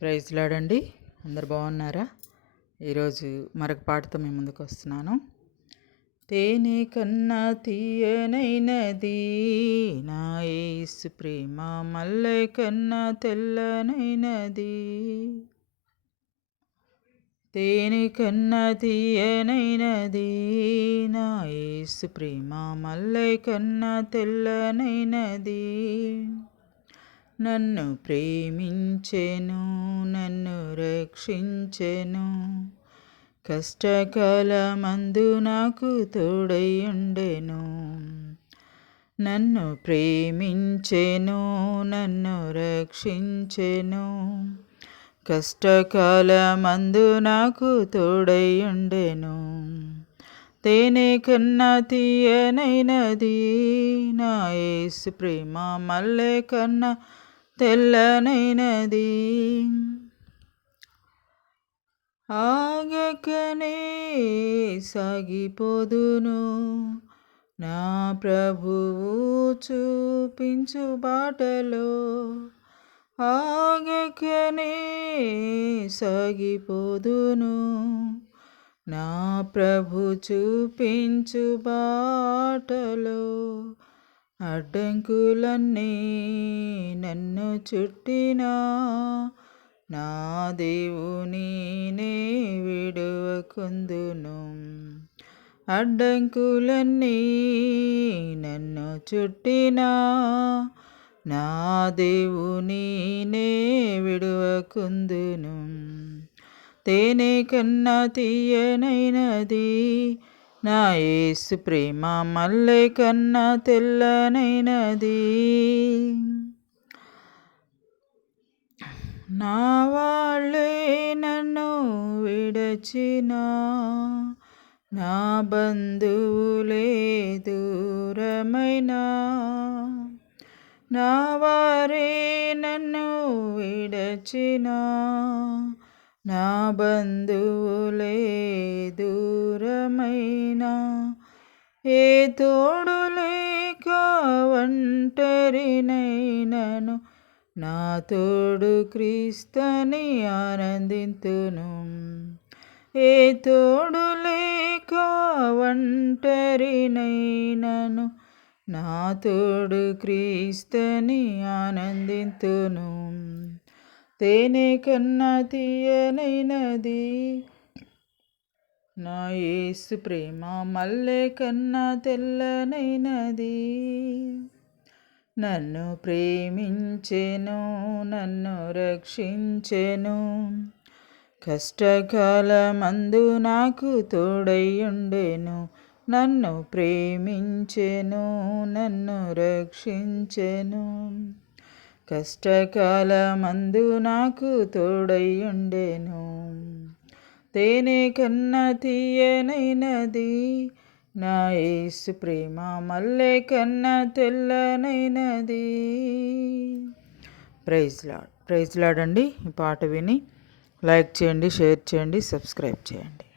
Praise లాడండి. అందరు బాగున్నారా? ఈరోజు మరొక పాటతో మీ ముందుకు వస్తున్నాను. తేనె కన్నా తీయనైనది నా యేసు ప్రేమ, మల్లె కన్నా తెల్లనైనది. తేనె కన్నా తీయనైనది నా యేసు ప్రేమ, మల్లె కన్నా తెల్లనైనది. నన్ను ప్రేమించెను, నన్ను రక్షించెను, కష్టకాలమందు నాకు తోడై ఉండెను. నన్ను ప్రేమించెను, నన్ను రక్షించెను, కష్టకాలమందు నాకు తోడై ఉండెను. తేనె కన్నా తీయనైనది నా యేసు ప్రేమ, మల్లె కన్నా తెల్లనైనది. ఆగకనే సాగిపోదును నా ప్రభువు చూపించు బాటలో. ఆగకనే సాగిపోదును నా ప్రభు చూపించు బాటలో. అడ్డంకులన్నీ నన్ను చుట్టినా నా దేవుని నే విడువకుందును. అడ్డంకులన్నీ నన్ను చుట్టినా నా దేవుని నే విడువకుందును. తేనె కన్నా తీయనైనది నా యేసు ప్రేమ, మల్లె కన్నా తెల్లనైనది. నా వాళ్ళే నన్ను విడచినా, నా బంధువులే దూరమైనా, నా వారే నన్ను విడచినా, నా బంధువులే దూరమైనా, ఏ తోడు లేక ఒంటరినైనను నా తోడు క్రీస్తుని ఆనందింతును. ఏ తోడు లేక ఒంటరినైనను నా తోడు క్రీస్తుని ఆనందింతును. తేనె కన్నా తీయనైనది నా యేసు ప్రేమ, మల్లె కన్నా తెల్లనైనది. నన్ను ప్రేమించెను, నన్ను రక్షించెను, కష్టకాలమందు నాకు తోడై ఉండెను. నన్ను ప్రేమించెను, నన్ను రక్షించెను, కష్టకాలమందు నాకు తోడై ఉండెను. తేనె కన్నా తీయనైనది నా యేసు ప్రేమ, మల్లె కన్నా తెల్లనైనది. Praise lord. ప్రైజ్ లార్డ్ అండి. ఈ పాట విని లైక్ చేయండి, షేర్ చేయండి, సబ్స్క్రైబ్ చేయండి.